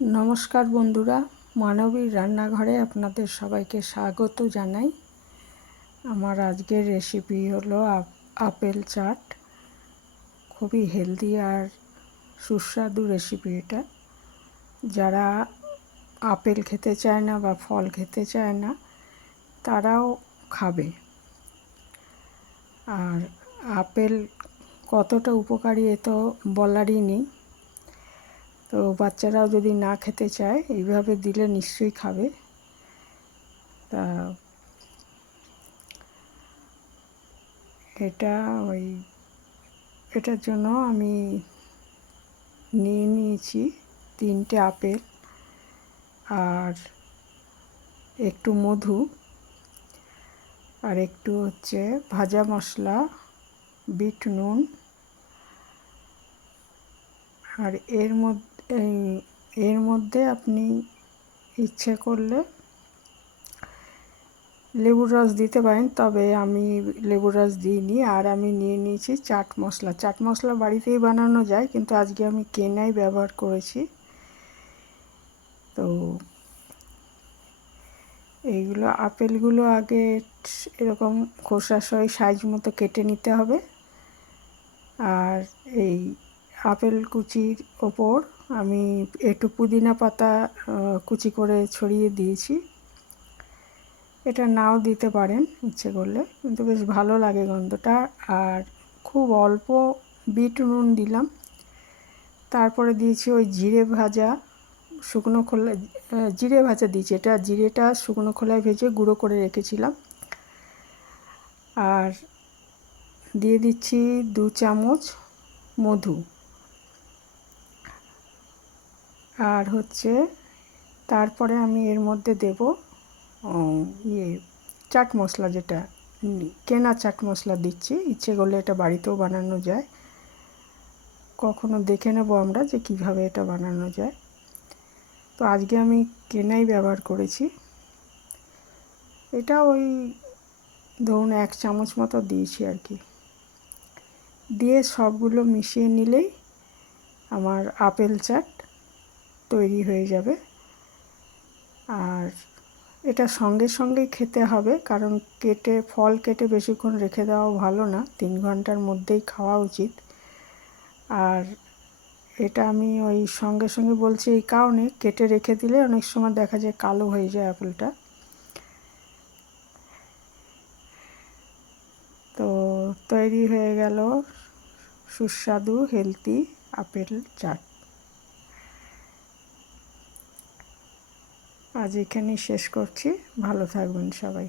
নমস্কার বন্ধুরা, মানবীর রান্নাঘরে আপনাদের সবাইকে স্বাগত জানাই। আমার আজকের রেসিপি হলো আপেল চাট। খুবই হেলদি আর সুস্বাদু রেসিপি এটা। যারা আপেল খেতে চায় না বা ফল খেতে চায় না তারাও খাবে। আর আপেল কতটা উপকারী এ তো বলারই নেই। তো বাচ্চারাও যদি না খেতে চায় এইভাবে দিলে নিশ্চয়ই খাবে। তা এটার জন্য আমি নিয়েছি 3টে আপেল আর একটু মধু আর একটু ভাজা মশলা, বিট নুন, আর এর মধ্যে আপনি ইচ্ছে করলে লেবুর রস দিতে পারেন, তবে আমি লেবুর রস দিইনি। আর আমি নিয়েছি চাট মশলা। চাট মশলা বাড়িতেই বানানো যায়, কিন্তু আজকে আমি কেনাই ব্যবহার করেছি। তো এইগুলো আপেলগুলো আগে এরকম খোসা সহ সাইজ মতো কেটে নিতে হবে। আর এই আপেল কুচির ওপর আমি একটু পুদিনা পাতা কুচি করে ছড়িয়ে দিয়েছি। এটা নাও দিতে পারেন ইচ্ছে করলে, কিন্তু বেশ ভালো লাগে গন্ধটা। আর খুব অল্প বিট নুন দিলাম। তারপরে দিয়েছি ওই জিরে ভাজা শুকনো খোলা, জিরে ভাজা দিয়েছি। জিরেটা শুকনো খোলায় ভেজে গুঁড়ো করে রেখেছিলাম। আর দিয়ে দিচ্ছি 2 চামচ মধু। আর তারপরে আমি এর মধ্যে দেব চাট মশলা, যেটা কেনা চাট মশলা দিচ্ছি। ইচ্ছে করলে এটা বাড়িতেও বানানো যায়। কখনো দেখে নেব আমরা যে কিভাবে এটা বানানো যায়। তো আজকে আমি কেনাই ব্যবহার করেছি। এটা ওই ধরুন 1 চামচ মতো দিয়েছি আর কি। দিয়ে সবগুলো মিশিয়ে নিলেই আমার আপেল চাট তৈরি হয়ে যাবে। আর এটা সঙ্গে সঙ্গেই খেতে হবে, কারণ ফল কেটে বেশিক্ষণ রেখে দেওয়া ভালো না। 3 ঘন্টার মধ্যেই খাওয়া উচিত। আর এটা আমি ওই সঙ্গে সঙ্গে বলছি এই কারণে, কেটে রেখে দিলে অনেক সময় দেখা যায় কালো হয়ে যায় আপেলটা। তো তৈরি হয়ে গেল সুস্বাদু হেলদি আপেল চাট। আজ এখানেই শেষ করছি। ভালো থাকবেন সবাই।